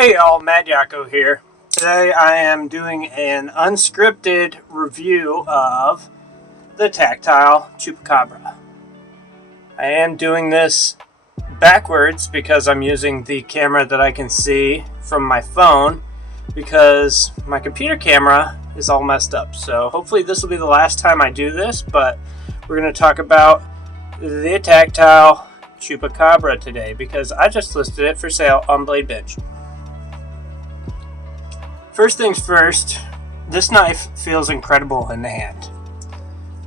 Hey y'all, MadYocco here. Today I am doing an unscripted review of the Tactile Chupacabra. I am doing this backwards because I'm using the camera that I can see from my phone because my computer camera is all messed up. So hopefully this will be the last time I do this, but we're going to talk about the Tactile Chupacabra today because I just listed it for sale on Bladebinge. First things first, this knife feels incredible in the hand.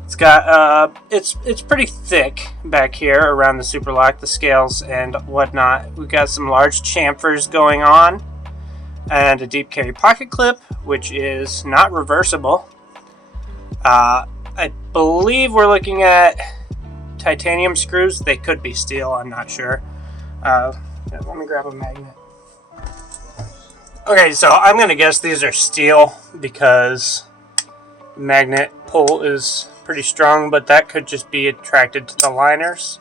It's got it's pretty thick back here around the super lock, the scales and whatnot. We've got some large chamfers going on and a deep carry pocket clip, which is not reversible. I believe we're looking at titanium screws. They could be steel, I'm not sure. Let me grab a magnet. Okay, so I'm going to guess these are steel because the magnet pull is pretty strong, but that could just be attracted to the liners.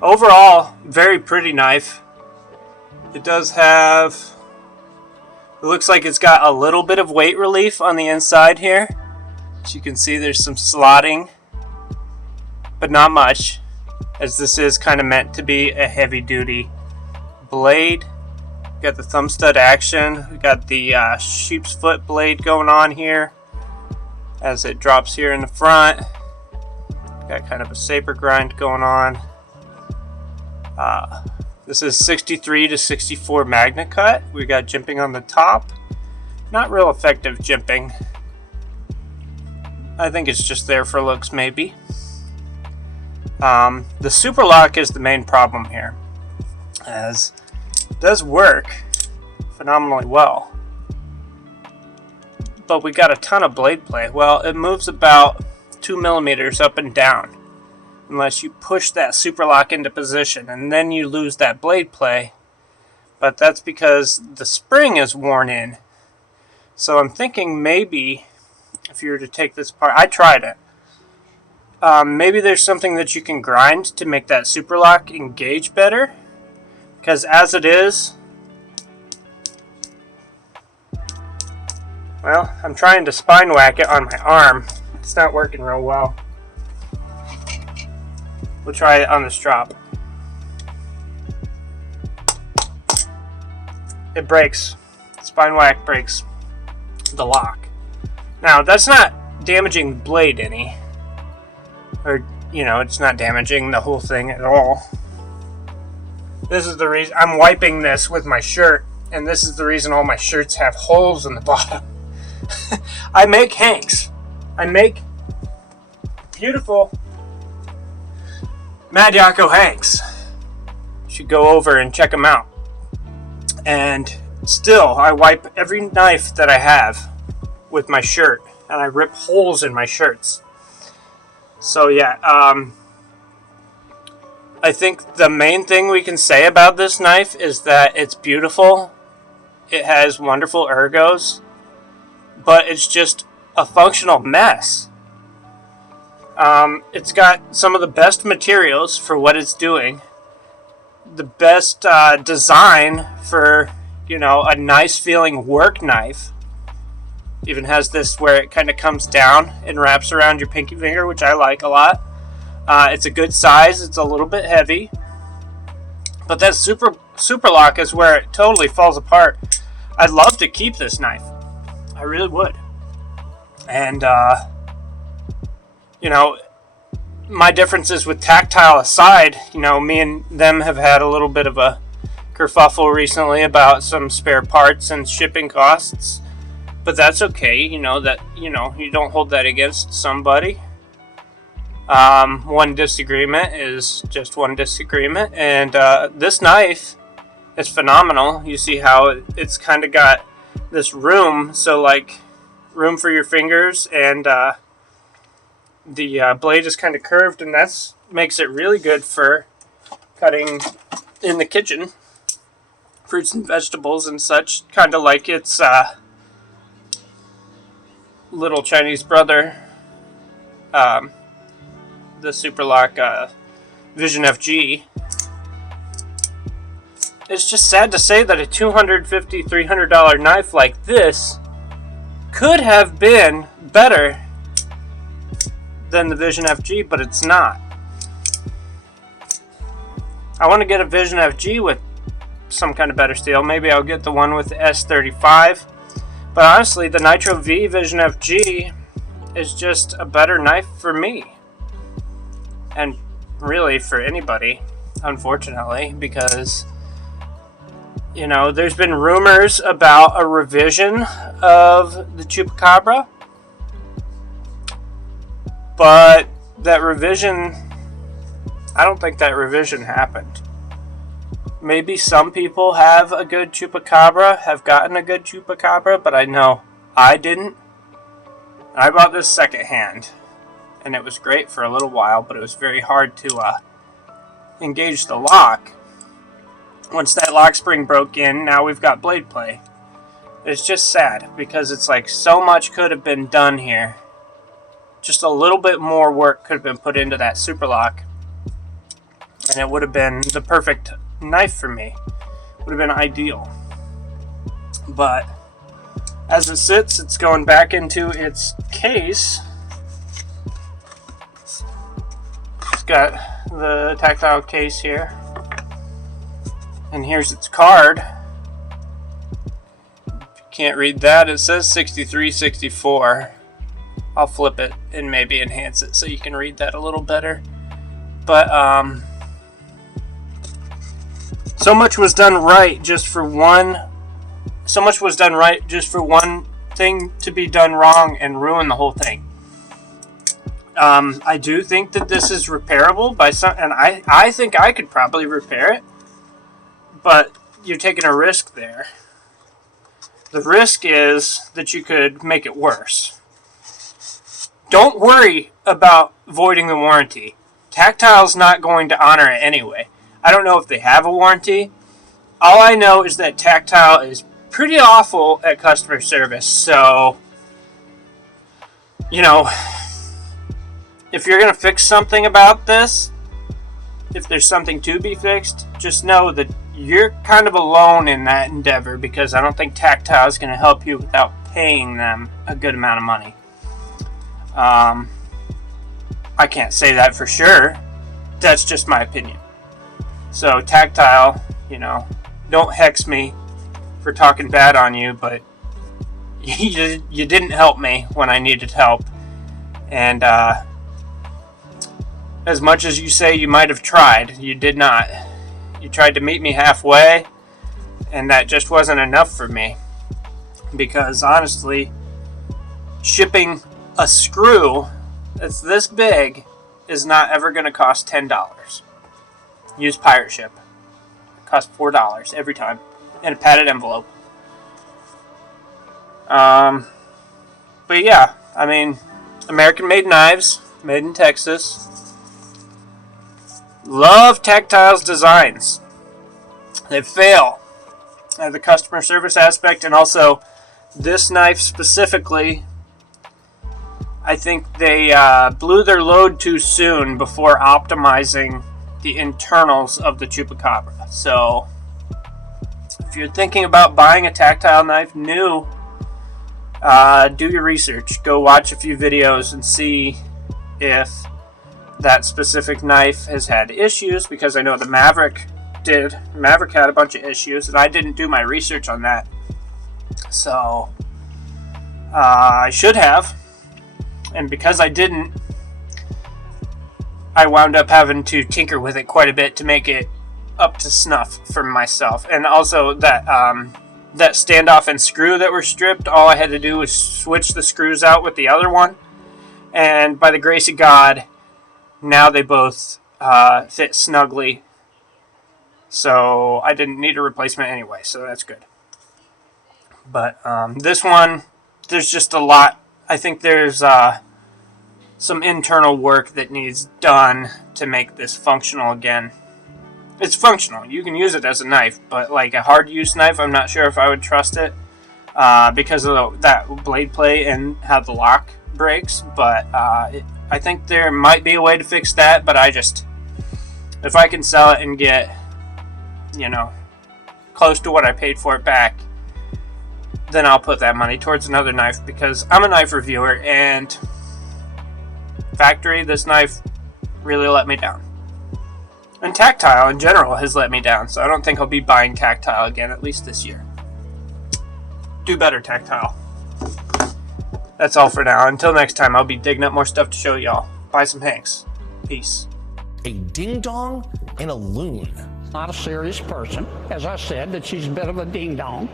Overall, very pretty knife. It does have, it looks like it's got a little bit of weight relief on the inside here. As you can see, there's some slotting, but not much, as this is kind of meant to be a heavy duty blade. We got the thumb stud action. We got the sheep's foot blade going on here as it drops here in the front. Got kind of a saber grind going on. This is 63 to 64 magnet cut. We got jimping on the top. Not real effective jimping. I think it's just there for looks maybe. The super lock is the main problem here, as it does work phenomenally well, but we got a ton of blade play. Well, it moves about 2 millimeters up and down unless you push that super lock into position, and then you lose that blade play, but that's because the spring is worn in. So I'm thinking maybe if you were to take this apart, I tried it. Maybe there's something that you can grind to make that super lock engage better, because as it is, well, I'm trying to spine whack it on my arm. It's not working real well. We'll try it on this drop. It breaks. Spine whack breaks the lock. Now, that's not damaging the blade any. Or, you know, it's not damaging the whole thing at all. This is the reason I'm wiping this with my shirt, and this is the reason all my shirts have holes in the bottom. I make Hanks. I make beautiful MadYocco Hanks. You should go over and check them out. And still, I wipe every knife that I have with my shirt, and I rip holes in my shirts. So yeah, I think the main thing we can say about this knife is that it's beautiful. It has wonderful ergos, but it's just a functional mess. It's got some of the best materials for what it's doing. The best design for, you know, a nice feeling work knife. Even has this where it kind of comes down and wraps around your pinky finger, which I like a lot. It's a good size. It's a little bit heavy, but that super lock is where it totally falls apart. I'd love to keep this knife. I really would. And you know, my differences with Tactile aside, you know, me and them have had a little bit of a kerfuffle recently about some spare parts and shipping costs. But that's okay, you know, that, you know, you don't hold that against somebody. One disagreement is just one disagreement, and this knife is phenomenal. You see how it's kind of got this room, so like room for your fingers, and the blade is kind of curved, and that's makes it really good for cutting in the kitchen, fruits and vegetables and such, kind of like it's little Chinese brother, the Super Lock Vision FG. it's just sad to say that a $250, $300 knife like this could have been better than the Vision FG, but it's not. I want to get a Vision FG with some kind of better steel. Maybe I'll get the one with the S35. But honestly, the Nitro V Vision FG is just a better knife for me. And really for anybody, unfortunately, because, you know, there's been rumors about a revision of the Chupacabra. But that revision, I don't think that revision happened. Maybe some people have a good Chupacabra, have gotten a good Chupacabra, but I know I didn't. I bought this secondhand, and it was great for a little while, but it was very hard to engage the lock. Once that lock spring broke in, now we've got blade play. It's just sad, because it's like so much could have been done here. Just a little bit more work could have been put into that super lock, and it would have been the perfect knife for me. Would have been ideal. But as it sits, it's going back into its case. It's got the tactile case here, and here's its card. If you can't read that, it says 6364. I'll flip it and maybe enhance it so you can read that a little better. But so much was done right just for one. So much was done right just for one thing to be done wrong and ruin the whole thing. I do think that this is repairable by some, and I think I could probably repair it. But you're taking a risk there. The risk is that you could make it worse. Don't worry about voiding the warranty. Tactile's not going to honor it anyway. I don't know if they have a warranty. All I know is that Tactile is pretty awful at customer service. So, you know, if you're going to fix something about this, if there's something to be fixed, just know that you're kind of alone in that endeavor, because I don't think Tactile is going to help you without paying them a good amount of money. I can't say that for sure. That's just my opinion. So Tactile, you know, don't hex me for talking bad on you, but you didn't help me when I needed help. And as much as you say you might have tried, you did not. You tried to meet me halfway, and that just wasn't enough for me. Because honestly, shipping a screw that's this big is not ever going to cost $10. Use Pirate Ship. It costs $4 every time in a padded envelope. But yeah, I mean, American-made knives, made in Texas. Love Tactile's designs. They fail at the customer service aspect, and also this knife specifically, I think they blew their load too soon before optimizing the internals of the Chupacabra. So if you're thinking about buying a Tactile knife new, do your research. Go watch a few videos and see if that specific knife has had issues, because I know the Maverick did. Maverick had a bunch of issues, and I didn't do my research on that. So I should have. And because I didn't, I wound up having to tinker with it quite a bit to make it up to snuff for myself. And also that that standoff and screw that were stripped, all I had to do was switch the screws out with the other one. And by the grace of God, now they both fit snugly. So I didn't need a replacement anyway, so that's good. But this one, there's just a lot. I think there's some internal work that needs done to make this functional again. It's functional. You can use it as a knife, but like a hard-use knife, I'm not sure if I would trust it because of that blade play and how the lock breaks. But I think there might be a way to fix that, but if I can sell it and get, you know, close to what I paid for it back, then I'll put that money towards another knife, because I'm a knife reviewer, and factory, this knife really let me down. And Tactile in general has let me down, so I don't think I'll be buying Tactile again, at least this year. Do better, Tactile. That's all for now. Until next time, I'll be digging up more stuff to show y'all. Buy some Hanks. Peace. A ding-dong and a loon. Not a serious person. As I said, that she's a bit of a ding-dong.